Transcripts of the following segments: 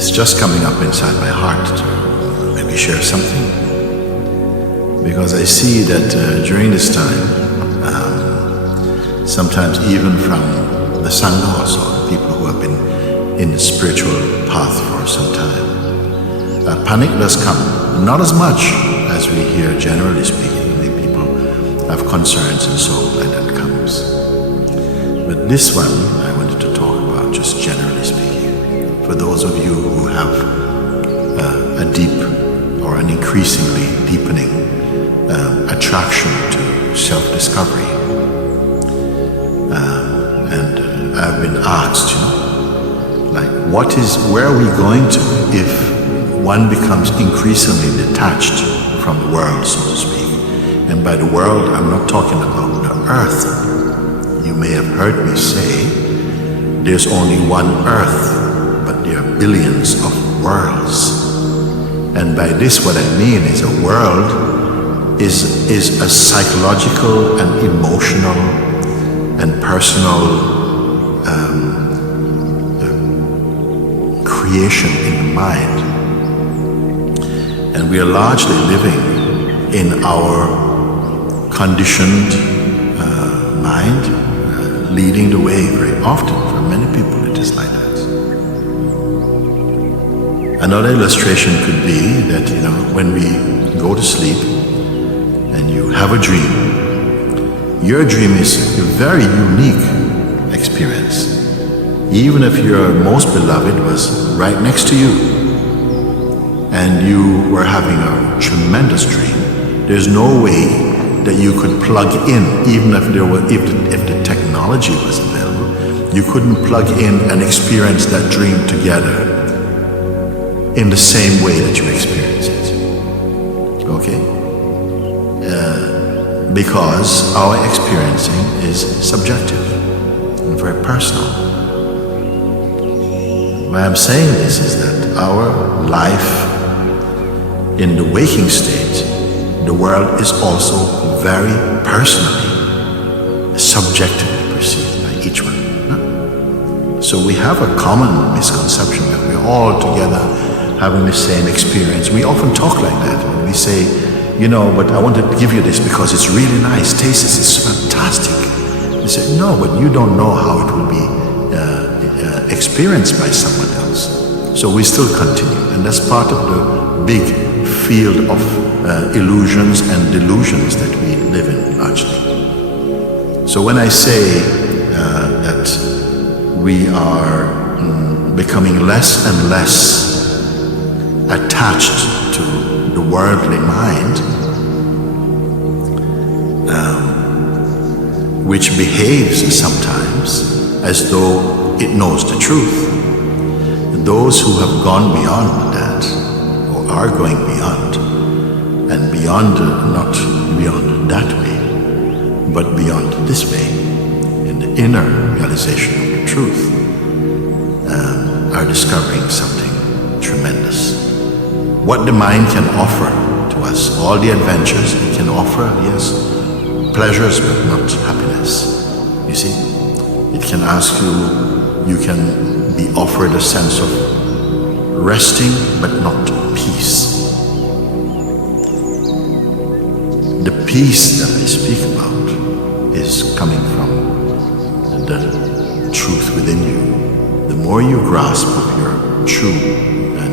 it's just coming up inside my heart to maybe share something. Because I see that during this time, sometimes even from the Sangha also, people who have been in the spiritual path for some time, panic does come. Not as much as we hear generally speaking. I mean, people have concerns and so and that comes. But this one I wanted to talk about, just generally speaking, for those of you who have a deep or an increasingly deepening attraction to self-discovery. And I've been asked, like, where are we going to if one becomes increasingly detached from the world, so to speak? And by the world, I'm not talking about the earth. You may have heard me say, there's only one earth, but there are billions of worlds. And by this, what I mean is a world is a psychological and emotional and personal creation in the mind. And we are largely living in our conditioned mind, leading the way very often. For many people it is like that. Another illustration could be that, when we go to sleep and you have a dream, your dream is a very unique experience. Even if your most beloved was right next to you and you were having a tremendous dream, there's no way that you could plug in, even if the technology was available, you couldn't plug in and experience that dream together in the same way that you experience it. Okay? Because our experiencing is subjective and very personal. Why I'm saying this is that our life in the waking state, the world is also very personally, subjectively perceived by each one. So we have a common misconception that we're all together having the same experience. We often talk like that when we say, but I want to give you this because it's really nice, taste this, it's fantastic. They say, no, but you don't know how it will be experienced by someone else. So we still continue, and that's part of the big field of illusions and delusions that we live in largely. So when I say that we are becoming less and less attached to the worldly mind, which behaves sometimes as though it knows the truth. Those who have gone beyond that, or are going beyond, and beyond, not beyond that way, but beyond this way, in the inner realization of the truth, are discovering something tremendous. What the mind can offer to us, all the adventures it can offer, yes, pleasures but not happiness. You see, it can ask you can be offered a sense of resting but not peace. The peace that I speak about is coming from the truth within you. The more you grasp of your true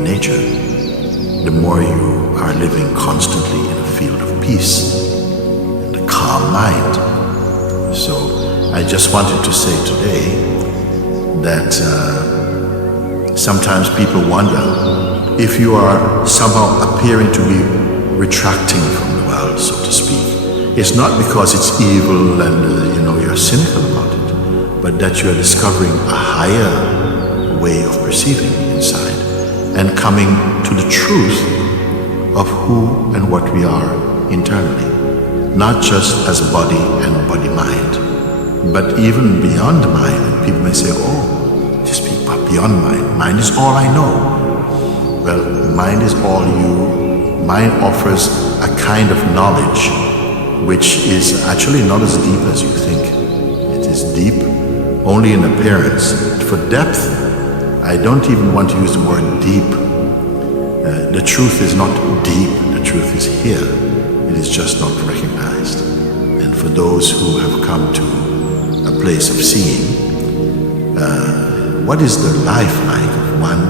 nature, the more you are living constantly in a field of peace and a calm mind. So I just wanted to say today that sometimes people wonder if you are somehow appearing to be retracting from the world, so to speak. It's not because it's evil and you're cynical about it, but that you are discovering a higher way of perceiving inside and coming to the truth of who and what we are internally, not just as body and body-mind, but even beyond the mind. And people may say, you speak about beyond mind. Mind is all I know. Well, mind is all you. Mind offers a kind of knowledge which is actually not as deep as you think. It is deep only in appearance. For depth, I don't even want to use the word deep. The truth is not deep, the truth is here. It is just not recognized. And for those who have come to a place of seeing, what is the life like of one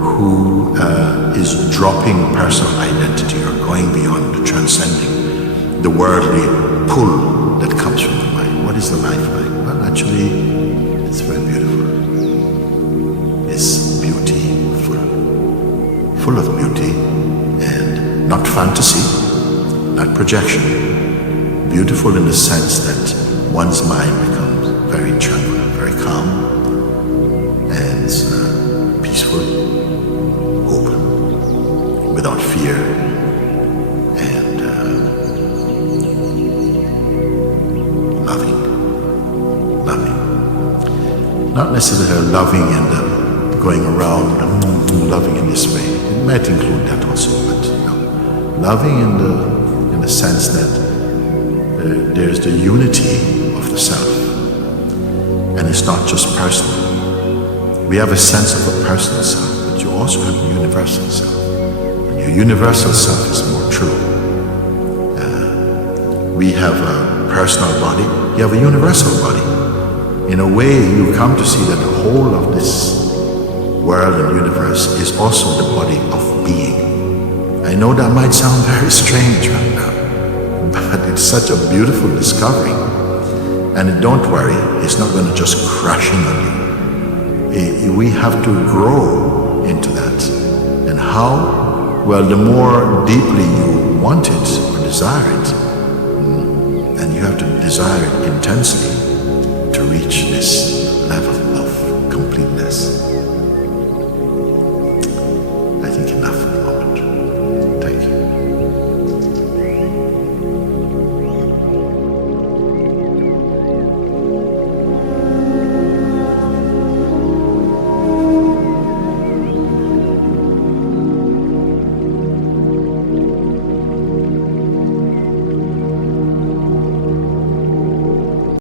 who is dropping personal identity or going beyond, transcending the worldly pull that comes from the mind? What is the life like? Well, actually, it's very beautiful. It's beautiful, full of beauty, and not fantasy, not projection. Beautiful in the sense that one's mind becomes very tranquil, very calm, and peaceful, open, without fear, and loving. Not necessarily loving in the going around loving in this way. It might include that also, but loving in the sense that there's the unity of the self, and it's not just personal. We have a sense of a personal self, but you also have a universal self. Your universal self is more true. We have a personal body, you have a universal body. In a way, you come to see that the whole of this world and universe is also the body of being. I know that might sound very strange right now, but it's such a beautiful discovery. And don't worry, it's not going to just crash in on you. We have to grow into that. And how? Well, the more deeply you want it or desire it, and you have to desire it intensely,